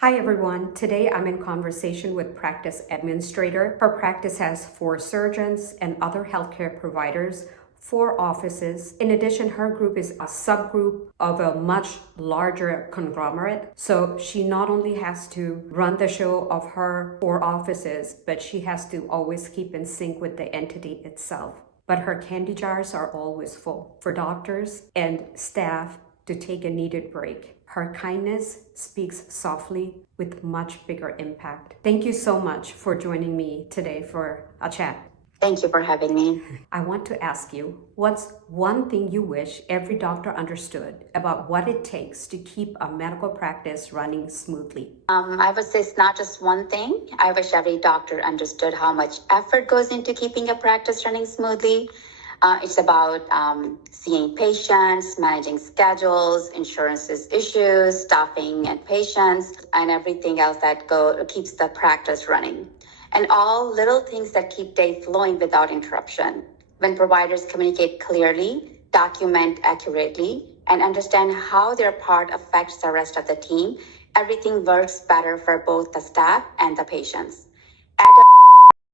Hi everyone, today I'm in conversation with practice administrator. Her practice has 4 surgeons and other healthcare providers, 4 offices. In addition, her group is a subgroup of a much larger conglomerate. So she not only has to run the show of her 4 offices, but she has to always keep in sync with the entity itself. But her candy jars are always full for doctors and staff to take a needed break. Her kindness speaks softly with much bigger impact. Thank you so much for joining me today for a chat. Thank you for having me. I want to ask you, what's one thing you wish every doctor understood about what it takes to keep a medical practice running smoothly? I would say it's not just one thing. I wish every doctor understood how much effort goes into keeping a practice running smoothly. It's about seeing patients, managing schedules, insurances issues, staffing and patients, and everything else that keeps the practice running. And all little things that keep day flowing without interruption. When providers communicate clearly, document accurately, and understand how their part affects the rest of the team, everything works better for both the staff and the patients.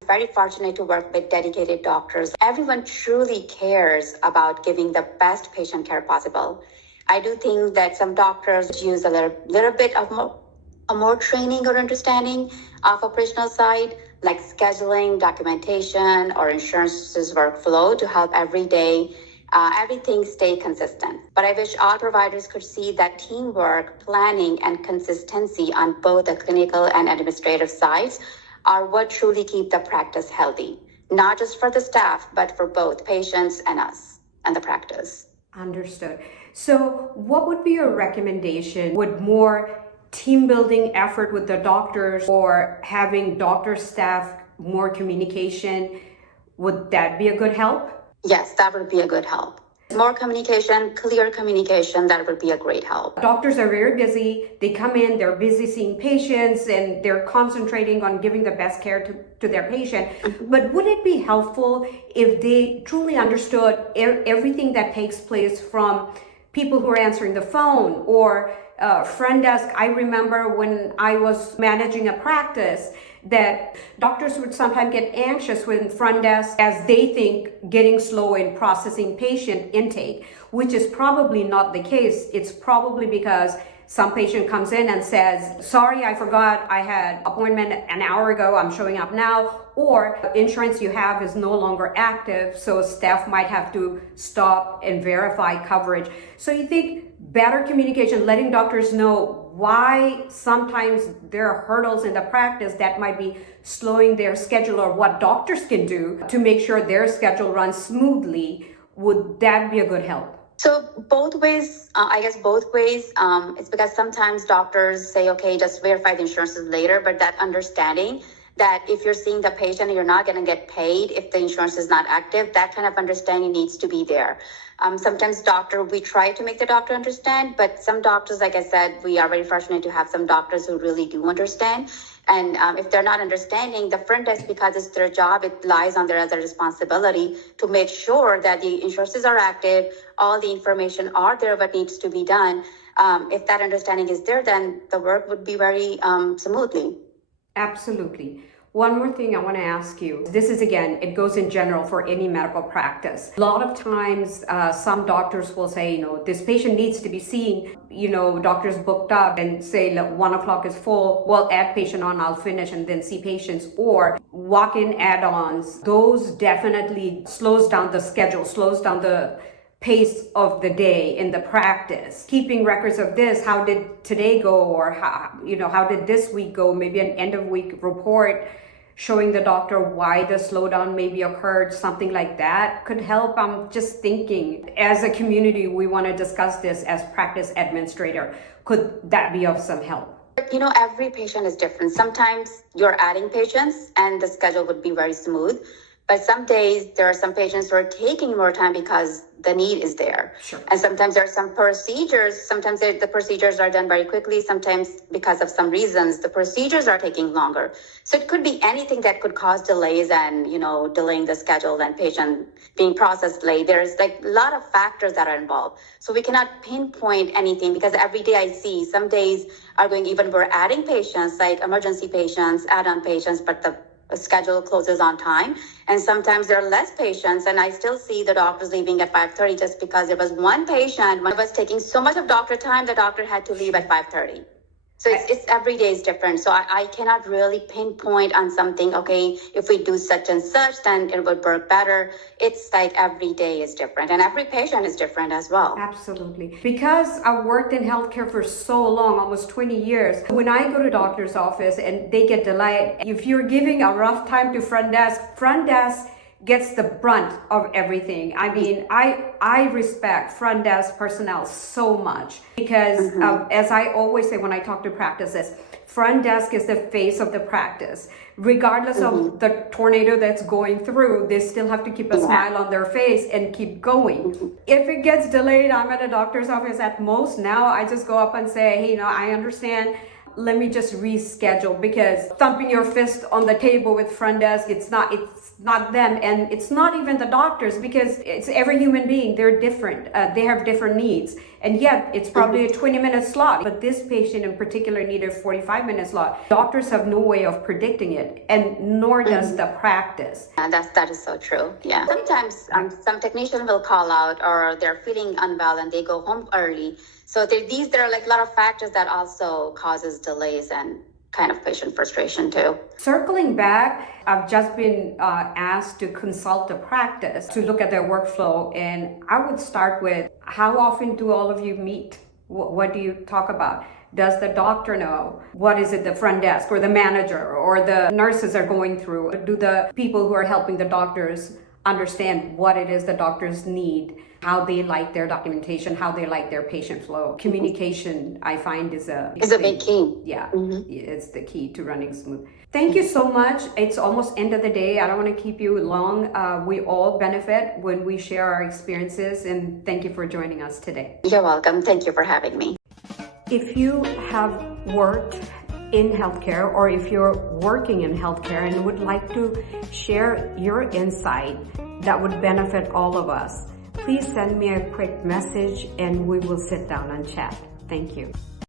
Very fortunate to work with dedicated doctors. Everyone truly cares about giving the best patient care possible. I do think that some doctors use a little bit of more training or understanding of operational side, like scheduling, documentation, or insurances workflow to help everything stay consistent. But I wish all providers could see that teamwork, planning, and consistency on both the clinical and administrative sides are what truly keep the practice healthy, not just for the staff, but for both patients and us and the practice. Understood. So what would be your recommendation? Would more team building effort with the doctors or having doctor staff more communication, would that be a good help? Yes, that would be a good help. More communication, clear communication, that would be a great help. Doctors are very busy. They come in, they're busy seeing patients, and they're concentrating on giving the best care to their patient. But would it be helpful if they truly understood everything that takes place, from people who are answering the phone or front desk? I remember when I was managing a practice that doctors would sometimes get anxious when front desk, as they think getting slow in processing patient intake, which is probably not the case. It's probably because some patient comes in and says, sorry, I forgot I had appointment an hour ago, I'm showing up now, or insurance you have is no longer active, so staff might have to stop and verify coverage. So you think better communication, letting doctors know why sometimes there are hurdles in the practice that might be slowing their schedule, or what doctors can do to make sure their schedule runs smoothly, would that be a good help? So both ways. It's because sometimes doctors say, okay, just verify the insurances later, but that understanding that if you're seeing the patient, you're not going to get paid if the insurance is not active, that kind of understanding needs to be there. Sometimes we try to make the doctor understand, but some doctors, like I said, we are very fortunate to have some doctors who really do understand. And if they're not understanding, the front desk, because it's their job, it lies on their other responsibility to make sure that the insurances are active, all the information are there, what needs to be done. If that understanding is there, then the work would be very smoothly. Absolutely. One more thing I want to ask you. This is, again, it goes in general for any medical practice. A lot of times, some doctors will say, this patient needs to be seen. Doctors booked up and say, look, 1 o'clock is full. Well, add patient on, I'll finish and then see patients. Or walk-in add-ons. Those definitely slows down the schedule, slows down the pace of the day in the practice. Keeping records of this, how did today go, or how did this week go? Maybe an end of week report showing the doctor why the slowdown maybe occurred, something like that could help. I'm just thinking, as a community, we want to discuss this as practice administrator. Could that be of some help? But every patient is different. Sometimes you're adding patients and the schedule would be very smooth. But some days there are some patients who are taking more time because the need is there. Sure. And sometimes there are some procedures. Sometimes the procedures are done very quickly. Sometimes because of some reasons, the procedures are taking longer. So it could be anything that could cause delays and, delaying the schedule and patient being processed late. There's like a lot of factors that are involved. So we cannot pinpoint anything because every day I see some days are going, even we're adding patients like emergency patients, add-on patients, but the schedule closes on time. And sometimes there are less patients, and I still see the doctors leaving at 5:30 just because there was one patient who was taking so much of doctor time, the doctor had to leave at 5:30. So it's every day is different. So I cannot really pinpoint on something, okay, if we do such and such, then it would work better. It's like every day is different and every patient is different as well. Absolutely. Because I've worked in healthcare for so long, almost 20 years, when I go to doctor's office and they get delayed, if you're giving a rough time to front desk gets the brunt of everything. I mean, I respect front desk personnel so much because as I always say when I talk to practices, front desk is the face of the practice. Regardless of the tornado that's going through, they still have to keep a smile on their face and keep going. If it gets delayed, I'm at a doctor's office at most. Now I just go up and say, hey, I understand. Let me just reschedule, because thumping your fist on the table with front desk, it's not them, and it's not even the doctors, because it's every human being. They're different. They have different needs, and yet it's probably a 20-minute slot, but this patient in particular needed a 45-minute slot. Doctors have no way of predicting it, and nor does the practice. And that is so true. Yeah. Sometimes some technician will call out, or they're feeling unwell and they go home early. So there are like a lot of factors that also causes delays and kind of patient frustration too. Circling back, I've just been asked to consult the practice to look at their workflow, and I would start with, how often do all of you meet? What do you talk about? Does the doctor know? What is it the front desk or the manager or the nurses are going through? Do the people who are helping the doctors understand what it is the doctors need? How they like their documentation, how they like their patient flow. Communication, I find, is a big key. Yeah, it's the key to running smooth. Thank you so much. It's almost end of the day. I don't want to keep you long. We all benefit when we share our experiences, and thank you for joining us today. You're welcome. Thank you for having me. If you have worked in healthcare, or if you're working in healthcare and would like to share your insight that would benefit all of us, please send me a quick message and we will sit down and chat. Thank you.